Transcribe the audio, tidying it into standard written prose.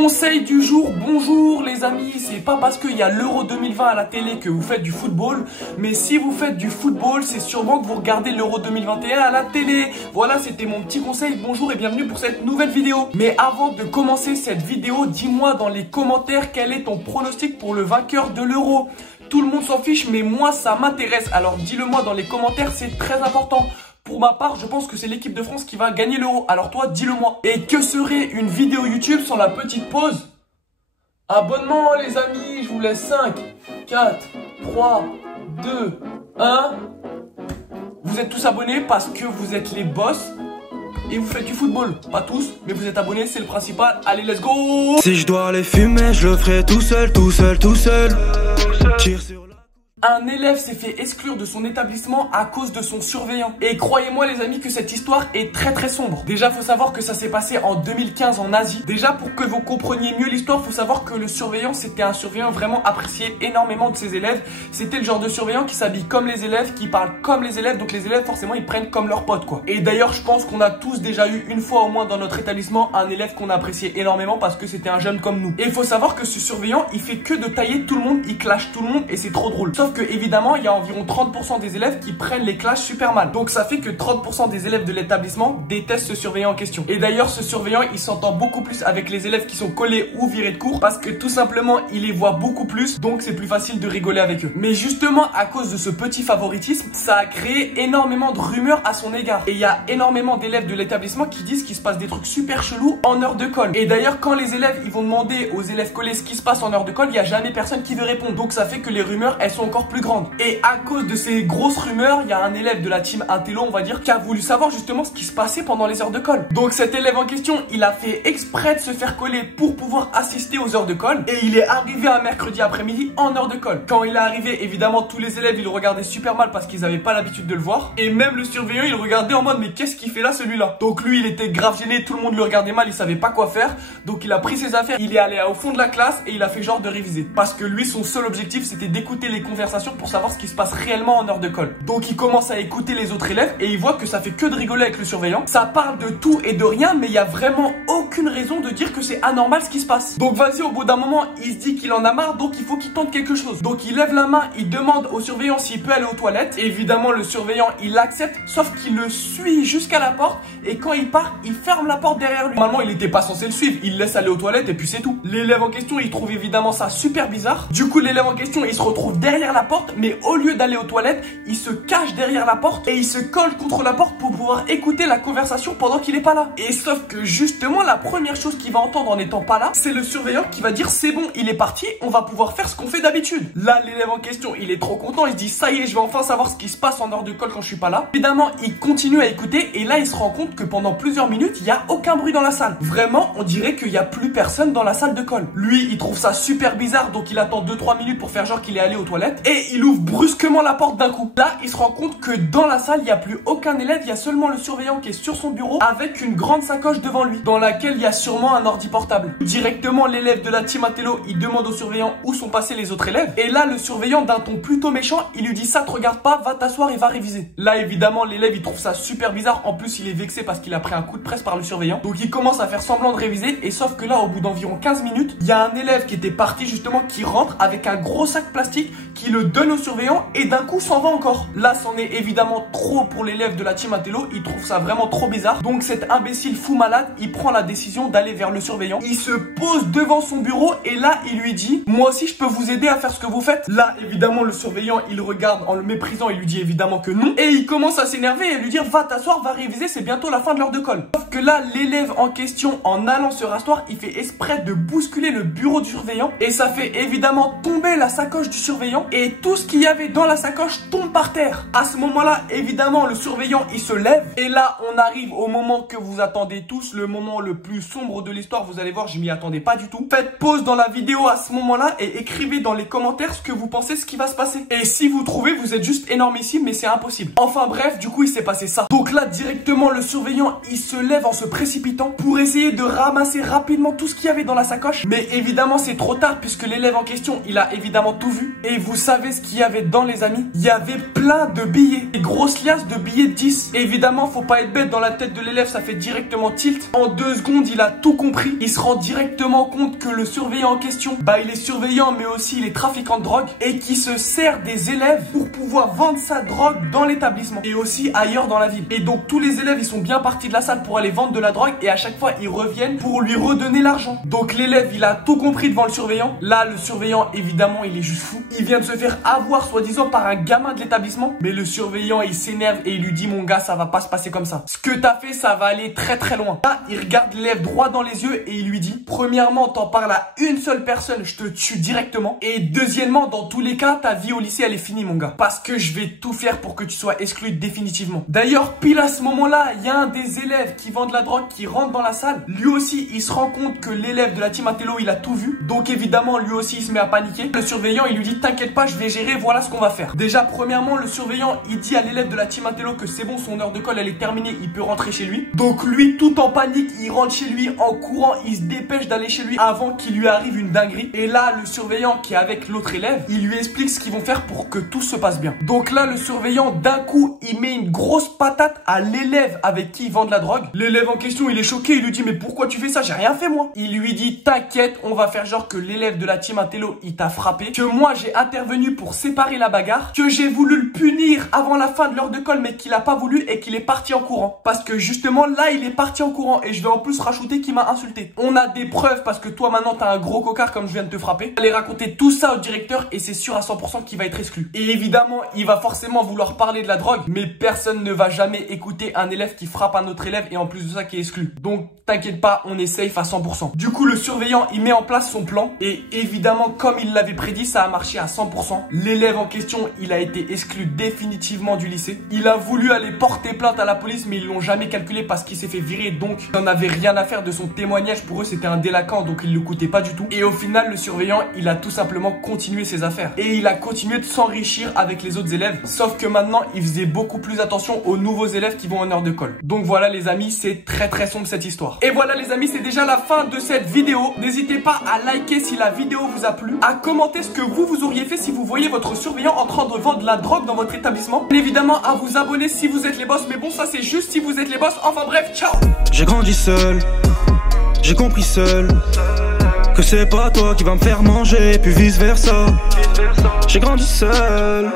Conseil du jour, bonjour les amis, c'est pas parce qu'il y a l'Euro 2020 à la télé que vous faites du football, mais si vous faites du football, c'est sûrement que vous regardez l'Euro 2021 à la télé. Voilà, c'était mon petit conseil, bonjour et bienvenue pour cette nouvelle vidéo. Mais avant de commencer cette vidéo, dis-moi dans les commentaires quel est ton pronostic pour le vainqueur de l'Euro. Tout le monde s'en fiche, mais moi ça m'intéresse, alors dis-le moi dans les commentaires, c'est très important. Pour ma part, je pense que c'est l'équipe de France qui va gagner l'Euro. Alors toi, dis-le moi. Et que serait une vidéo YouTube sans la petite pause? Abonnement les amis, je vous laisse 5, 4, 3, 2, 1. Vous êtes tous abonnés parce que vous êtes les boss et vous faites du football. Pas tous, mais vous êtes abonnés, c'est le principal. Allez, let's go! Si je dois les fumer, je le ferai tout seul. Tire sur... Un élève s'est fait exclure de son établissement à cause de son surveillant. Et croyez-moi les amis que cette histoire est très sombre. Déjà faut savoir que ça s'est passé en 2015 en Asie. Déjà pour que vous compreniez mieux l'histoire, faut savoir que le surveillant c'était un surveillant vraiment apprécié énormément de ses élèves. C'était le genre de surveillant qui s'habille comme les élèves, qui parle comme les élèves. Donc les élèves forcément ils prennent comme leurs potes quoi. Et d'ailleurs je pense qu'on a tous déjà eu une fois au moins dans notre établissement un élève qu'on appréciait énormément parce que c'était un jeune comme nous. Et il faut savoir que ce surveillant il fait que de tailler tout le monde, il clash tout le monde et c'est trop drôle. Sauf que évidemment il y a environ 30% des élèves qui prennent les clashes super mal. Donc ça fait que 30% des élèves de l'établissement détestent ce surveillant en question. Et d'ailleurs ce surveillant il s'entend beaucoup plus avec les élèves qui sont collés ou virés de cours parce que tout simplement il les voit beaucoup plus, donc c'est plus facile de rigoler avec eux. Mais justement à cause de ce petit favoritisme, ça a créé énormément de rumeurs à son égard. Et il y a énormément d'élèves de l'établissement qui disent qu'il se passe des trucs super chelous en heure de colle. Et d'ailleurs quand les élèves ils vont demander aux élèves collés ce qui se passe en heure de colle, il n'y a jamais personne qui veut répondre. Donc ça fait que les rumeurs elles sont encore plus grandes. Et à cause de ces grosses rumeurs, il y a un élève de la team Intello, on va dire, qui a voulu savoir justement ce qui se passait pendant les heures de colle. Donc cet élève en question, il a fait exprès de se faire coller pour pouvoir assister aux heures de colle. Et il est arrivé un mercredi après-midi en heure de colle. Quand il est arrivé, évidemment, tous les élèves, ils le regardaient super mal parce qu'ils n'avaient pas l'habitude de le voir. Et même le surveillant, il le regardait en mode, mais qu'est-ce qu'il fait là celui-là? Donc lui, il était grave gêné, tout le monde le regardait mal, il savait pas quoi faire. Donc il a pris ses affaires, il est allé au fond de la classe et il a fait genre de réviser. Parce que lui, son seul objectif, c'était d'écouter les conversations pour savoir ce qui se passe réellement en heure de colle. Donc il commence à écouter les autres élèves et il voit que ça fait que de rigoler avec le surveillant. Ça parle de tout et de rien, mais il y a vraiment aucune raison de dire que c'est anormal ce qui se passe. Donc vas-y, au bout d'un moment, il se dit qu'il en a marre, donc il faut qu'il tente quelque chose. Donc il lève la main, il demande au surveillant s'il peut aller aux toilettes. Et évidemment, le surveillant, il l'accepte, sauf qu'il le suit jusqu'à la porte et quand il part, il ferme la porte derrière lui. Normalement, il n'était pas censé le suivre, il laisse aller aux toilettes et puis c'est tout. L'élève en question, il trouve évidemment ça super bizarre. Du coup, l'élève en question, il se retrouve derrière la porte, mais au lieu d'aller aux toilettes, il se cache derrière la porte et il se colle contre la porte pour pouvoir écouter la conversation pendant qu'il est pas là. Et sauf que justement la première chose qu'il va entendre en n'étant pas là, c'est le surveillant qui va dire c'est bon, il est parti, on va pouvoir faire ce qu'on fait d'habitude. Là l'élève en question il est trop content, il se dit ça y est, je vais enfin savoir ce qui se passe en heure de colle quand je suis pas là. Évidemment il continue à écouter et là il se rend compte que pendant plusieurs minutes il y a aucun bruit dans la salle. Vraiment on dirait qu'il y a plus personne dans la salle de colle. Lui il trouve ça super bizarre, donc il attend 2-3 minutes pour faire genre qu'il est allé aux toilettes et il ouvre brusquement la porte d'un coup. Là, il se rend compte que dans la salle, il n'y a plus aucun élève, il y a seulement le surveillant qui est sur son bureau avec une grande sacoche devant lui, dans laquelle il y a sûrement un ordi portable. Directement, l'élève de la team Intello, il demande au surveillant où sont passés les autres élèves. Et là, le surveillant, d'un ton plutôt méchant, il lui dit ça te regarde pas, va t'asseoir et va réviser. Là, évidemment, l'élève, il trouve ça super bizarre. En plus, il est vexé parce qu'il a pris un coup de presse par le surveillant. Donc, il commence à faire semblant de réviser. Et sauf que là, au bout d'environ 15 minutes, il y a un élève qui était parti justement, qui rentre avec un gros sac plastique, qui le donne au surveillant et d'un coup s'en va encore. Là, c'en est évidemment trop pour l'élève de la team Intello, il trouve ça vraiment trop bizarre. Donc cet imbécile fou malade, il prend la décision d'aller vers le surveillant. Il se pose devant son bureau et là, il lui dit moi aussi je peux vous aider à faire ce que vous faites. Là, évidemment, le surveillant, il regarde en le méprisant, il lui dit évidemment que non. Et il commence à s'énerver et lui dire va t'asseoir, va réviser, c'est bientôt la fin de l'heure de colle. Sauf que là, l'élève en question, en allant se rasseoir, il fait exprès de bousculer le bureau du surveillant et ça fait évidemment tomber la sacoche du surveillant et tout ce qu'il y avait dans la sacoche tombe par terre. À ce moment-là, évidemment, le surveillant, il se lève. Et là, on arrive au moment que vous attendez tous, le moment le plus sombre de l'histoire. Vous allez voir, je m'y attendais pas du tout. Faites pause dans la vidéo à ce moment-là et écrivez dans les commentaires ce que vous pensez, ce qui va se passer. Et si vous trouvez, vous êtes juste énormissime, mais c'est impossible. Enfin bref, du coup, il s'est passé ça. Donc là, directement, le surveillant, il se lève en se précipitant pour essayer de ramasser rapidement tout ce qu'il y avait dans la sacoche. Mais évidemment, c'est trop tard puisque l'élève en question, il a évidemment tout vu. Et vous savez ce qu'il y avait dedans les amis? Il y avait plein de billets, des grosses liasses de billets de 10. Évidemment faut pas être bête, dans la tête de l'élève ça fait directement tilt. En 2 secondes il a tout compris. Il se rend directement compte que le surveillant en question, bah il est surveillant mais aussi il est trafiquant de drogue. Et qui se sert des élèves pour pouvoir vendre sa drogue dans l'établissement. Et aussi ailleurs dans la ville. Et donc tous les élèves ils sont bien partis de la salle pour aller vendre de la drogue. Et à chaque fois ils reviennent pour lui redonner l'argent. Donc l'élève il a tout compris devant le surveillant. Là le surveillant évidemment il est juste fou. Il vient de se faire avoir soi-disant par un gamin de l'établissement. Mais le surveillant il s'énerve et il lui dit mon gars ça va pas se passer comme ça. Ce que t'as fait ça va aller très très loin. Là il regarde l'élève droit dans les yeux et il lui dit premièrement t'en parles à une seule personne, je te tue directement. Et deuxièmement dans tous les cas ta vie au lycée elle est finie mon gars. Parce que je vais tout faire pour que tu sois exclu définitivement. D'ailleurs pile à ce moment là il y a un des élèves qui vend de la drogue qui rentre dans la salle. Lui aussi il se rend compte que l'élève de la team Intello il a tout vu. Donc évidemment lui aussi il se met à paniquer. Le surveillant il lui dit t'inquiète pas je vais gérer, voilà ce qu'on va faire. Déjà premièrement le surveillant il dit à l'élève de la team Intello que c'est bon, son heure de colle elle est terminée, il peut rentrer chez lui. Donc lui tout en panique il rentre chez lui en courant, il se dépêche d'aller chez lui avant qu'il lui arrive une dinguerie. Et là le surveillant qui est avec l'autre élève il lui explique ce qu'ils vont faire pour que tout se passe bien. Donc là le surveillant d'un coup il met une grosse patate à l'élève avec qui il vend de la drogue. L'élève en question il est choqué, il lui dit mais pourquoi tu fais ça, j'ai rien fait moi. Il lui dit t'inquiète on va faire genre que l'élève de la team Intello il t'a frappé, que moi j'ai intervenu pour séparer la bagarre, que j'ai voulu le punir avant la fin de l'heure de colle mais qu'il a pas voulu et qu'il est parti en courant. Parce que justement là il est parti en courant et je vais en plus rajouter qu'il m'a insulté. On a des preuves parce que toi maintenant t'as un gros cocard comme je viens de te frapper. Allez raconter tout ça au directeur et c'est sûr à 100% qu'il va être exclu. Et évidemment il va forcément vouloir parler de la drogue mais personne ne va jamais écouter un élève qui frappe un autre élève et en plus de ça qui est exclu. Donc t'inquiète pas on est safe à 100%. Du coup le surveillant il met en place son plan et évidemment comme il l'avait prédit ça a marché à 100%. L'élève en question il a été exclu définitivement du lycée. Il a voulu aller porter plainte à la police mais ils l'ont jamais calculé parce qu'il s'est fait virer donc il n'en avait rien à faire de son témoignage. Pour eux c'était un délinquant donc il le coûtait pas du tout. Et au final le surveillant il a tout simplement continué ses affaires. Et il a continué de s'enrichir avec les autres élèves. Sauf que maintenant il faisait beaucoup plus attention aux nouveaux élèves qui vont en heure de colle. Donc voilà les amis c'est très très sombre cette histoire. Et voilà les amis c'est déjà la fin de cette vidéo. N'hésitez pas à liker si la vidéo vous a plu. À commenter ce que vous auriez fait si vous voyez votre surveillant en train de vendre de la drogue dans votre établissement. Et évidemment à vous abonner si vous êtes les boss. Mais bon ça c'est juste si vous êtes les boss. Enfin bref ciao. J'ai grandi seul, j'ai compris seul que c'est pas toi qui va me faire manger, puis vice versa. J'ai grandi seul.